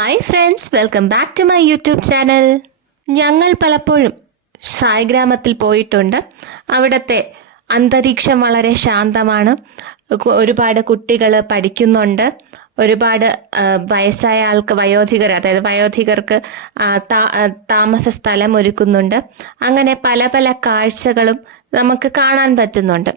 Hi friends, welcome back to my YouTube channel. ഞങ്ങൾ പലപ്പോഴും സായിഗ്രാമത്തിൽ പോയിട്ടുണ്ട്. അവിടുത്തെ അന്തരീക്ഷം വളരെ ശാന്തമാണ്. ഒരുപാട് കുട്ടികൾ പഠിക്കുന്നുണ്ട്. ഒരുപാട് വയസ്സായ വയോധികർക്ക് താമസ സ്ഥലം ഒരുക്കുന്നുണ്ട്. അങ്ങനെ പല പല കാഴ്ചകളും നമുക്ക് കാണാൻ പറ്റുന്നുണ്ട്.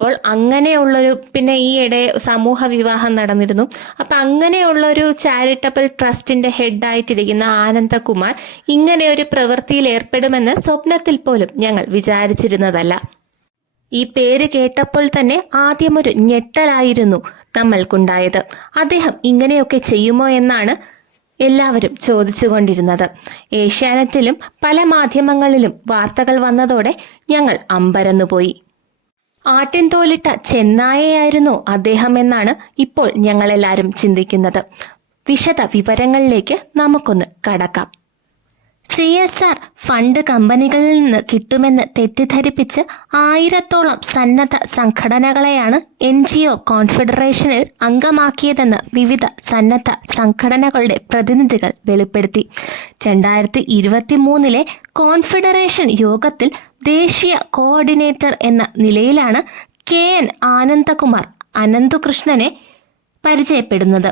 അപ്പോൾ അങ്ങനെയുള്ളൊരു പിന്നെ ഈയിടെ സമൂഹ വിവാഹം നടന്നിരുന്നു. അപ്പം അങ്ങനെയുള്ളൊരു ചാരിറ്റബിൾ ട്രസ്റ്റിന്റെ ഹെഡായിട്ടിരിക്കുന്ന ആനന്ദകുമാർ ഇങ്ങനെ ഒരു പ്രവൃത്തിയിൽ ഏർപ്പെടുമെന്ന് സ്വപ്നത്തിൽ പോലും ഞങ്ങൾ വിചാരിച്ചിരുന്നതല്ല. ഈ പേര് കേട്ടപ്പോൾ തന്നെ ആദ്യമൊരു ഞെട്ടലായിരുന്നു നമ്മൾക്കുണ്ടായത്. അദ്ദേഹം ഇങ്ങനെയൊക്കെ ചെയ്യുമോ എന്നാണ് എല്ലാവരും ചോദിച്ചുകൊണ്ടിരുന്നത്. ഏഷ്യാനെറ്റിലും പല മാധ്യമങ്ങളിലും വാർത്തകൾ വന്നതോടെ ഞങ്ങൾ അമ്പരന്നുപോയി. ആട്ടിൻതോലിട്ട ചെന്നായയായിരുന്നോ അദ്ദേഹം എന്നാണ് ഇപ്പോൾ ഞങ്ങളെല്ലാവരും ചിന്തിക്കുന്നത്. വിശദ വിവരങ്ങളിലേക്ക് നമുക്കൊന്ന് കടക്കാം. CSR ഫണ്ട് കമ്പനികളിൽ നിന്ന് കിട്ടുമെന്ന് തെറ്റിദ്ധരിപ്പിച്ച് 1000-ഓളം സന്നദ്ധ സംഘടനകളെയാണ് NGO കോൺഫെഡറേഷനിൽ അംഗമാക്കിയതെന്ന് വിവിധ സന്നദ്ധ സംഘടനകളുടെ പ്രതിനിധികൾ വെളിപ്പെടുത്തി. 2023 കോൺഫെഡറേഷൻ യോഗത്തിൽ ദേശീയ കോർഡിനേറ്റർ എന്ന നിലയിലാണ് KN ആനന്ദകുമാർ അനന്തകൃഷ്ണനെ പരിചയപ്പെടുന്നത്.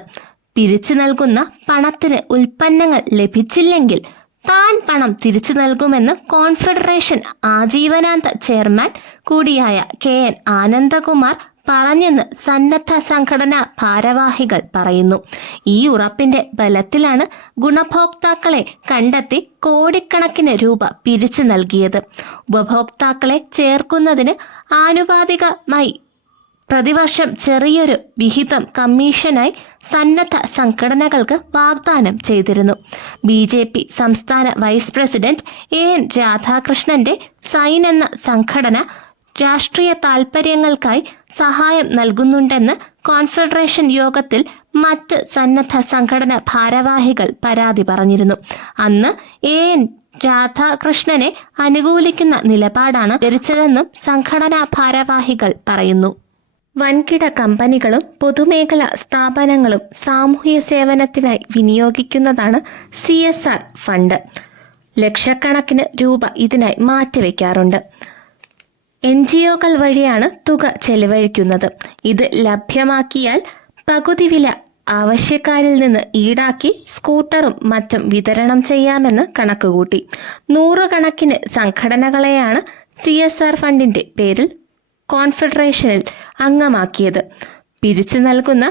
പിരിച്ചു നൽകുന്ന പണത്തിന് ഉൽപ്പന്നങ്ങൾ ലഭിച്ചില്ലെങ്കിൽ താൻ പണം തിരിച്ചു നൽകുമെന്ന് കോൺഫെഡറേഷൻ ആജീവനാന്ത ചെയർമാൻ കൂടിയായ KN ആനന്ദകുമാർ പറഞ്ഞെന്ന് സന്നദ്ധ സംഘടനാ ഭാരവാഹികൾ പറയുന്നു. ഈ ഉറപ്പിന്റെ ബലത്തിലാണ് ഗുണഭോക്താക്കളെ കണ്ടെത്തി കോടിക്കണക്കിന് രൂപ പിരിച്ചു നൽകിയത്. ഉപഭോക്താക്കളെ ചേർക്കുന്നതിന് ആനുപാതികമായി പ്രതിവർഷം ചെറിയൊരു വിഹിതം കമ്മീഷനായി സന്നദ്ധ സംഘടനകൾക്ക് വാഗ്ദാനം ചെയ്തിരുന്നു. BJP സംസ്ഥാന വൈസ് പ്രസിഡന്റ് AN രാധാകൃഷ്ണന്റെ സൈൻ എന്ന സംഘടന രാഷ്ട്രീയ താൽപര്യങ്ങൾക്കായി സഹായം നൽകുന്നുണ്ടെന്ന് കോൺഫെഡറേഷൻ യോഗത്തിൽ മറ്റ് സന്നദ്ധ സംഘടന ഭാരവാഹികൾ പരാതി പറഞ്ഞിരുന്നു. അന്ന് AN രാധാകൃഷ്ണനെ അനുകൂലിക്കുന്ന നിലപാടാണ് സ്വീകരിച്ചതെന്നും സംഘടനാ ഭാരവാഹികൾ പറയുന്നു. വൻകിട കമ്പനികളും പൊതുമേഖലാ സ്ഥാപനങ്ങളും സാമൂഹ്യ സേവനത്തിനായി വിനിയോഗിക്കുന്നതാണ് CSR ഫണ്ട്. ലക്ഷക്കണക്കിന് രൂപ ഇതിനായി മാറ്റിവെക്കാറുണ്ട്. NGOകൾ വഴിയാണ് തുക ചെലവഴിക്കുന്നത്. ഇത് ലഭ്യമാക്കിയാൽ പകുതി വില ആവശ്യക്കാരിൽ നിന്ന് ഈടാക്കി സ്കൂട്ടറും മറ്റും വിതരണം ചെയ്യാമെന്ന് കണക്കുകൂട്ടി. 100 കണക്കിന് സംഘടനകളെയാണ് CSR ഫണ്ടിന്റെ പേരിൽ കോൺഫെഡറേഷനിൽ അംഗമാക്കിയത്. പിരിച്ചു നൽകുന്ന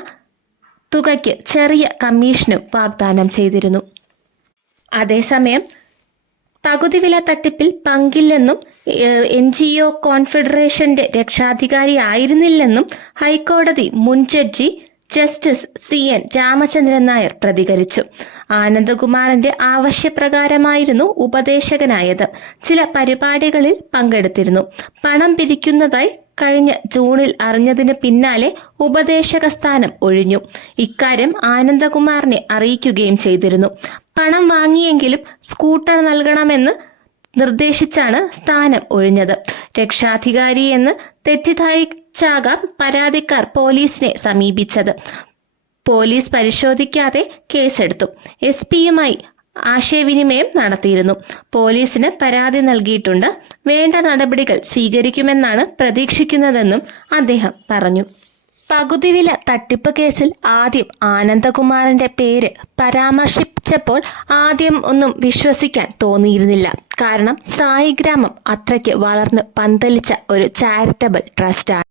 തുകയ്ക്ക് ചെറിയ കമ്മീഷനും വാഗ്ദാനം ചെയ്തിരുന്നു. അതേസമയം പകുതി വില തട്ടിപ്പിൽ പങ്കില്ലെന്നും NGO കോൺഫെഡറേഷന്റെ രക്ഷാധികാരി ആയിരുന്നില്ലെന്നും ഹൈക്കോടതി മുൻ judge justice CN Ramachandran Nair പ്രതികരിച്ചു. ആനന്ദകുമാറിന്റെ ആവശ്യപ്രകാരമായിരുന്നു ഉപദേശകനായത്. ചില പരിപാടികളിൽ പങ്കെടുത്തിരുന്നു. പണം പിരിക്കുന്നതായി കഴിഞ്ഞ ജൂണിൽ അറിഞ്ഞതിന് പിന്നാലെ ഉപദേശക സ്ഥാനം ഒഴിഞ്ഞു. ഇക്കാര്യം ആനന്ദകുമാറിനെ അറിയിക്കുകയും ചെയ്തിരുന്നു. പണം വാങ്ങിയെങ്കിലും സ്കൂട്ടർ നൽകണമെന്ന് നിർദ്ദേശിച്ചാണ് സ്ഥാനം ഒഴിഞ്ഞത്. രക്ഷാധികാരി എന്ന് തെറ്റിദ്ധരിച്ചാകാം പരാതിക്കാർ പോലീസിനെ സമീപിച്ചത്. പോലീസ് പരിശോധിക്കാതെ കേസെടുത്തു. SP-യുമായി ആശയവിനിമയം നടത്തിയിരുന്നു. പോലീസിന് പരാതി നൽകിയിട്ടുണ്ട്. വേണ്ട നടപടികൾ സ്വീകരിക്കുമെന്നാണ് പ്രതീക്ഷിക്കുന്നതെന്നും അദ്ദേഹം പറഞ്ഞു. പകുതി വില തട്ടിപ്പ് കേസിൽ ആദ്യം ആനന്ദകുമാറിന്റെ പേര് പരാമർശിച്ചപ്പോൾ ആദ്യം ഒന്നും വിശ്വസിക്കാൻ തോന്നിയിരുന്നില്ല. കാരണം സായിഗ്രാമം അത്രയ്ക്ക് വളർന്ന് പന്തലിച്ച ഒരു ചാരിറ്റബിൾ ട്രസ്റ്റാണ്.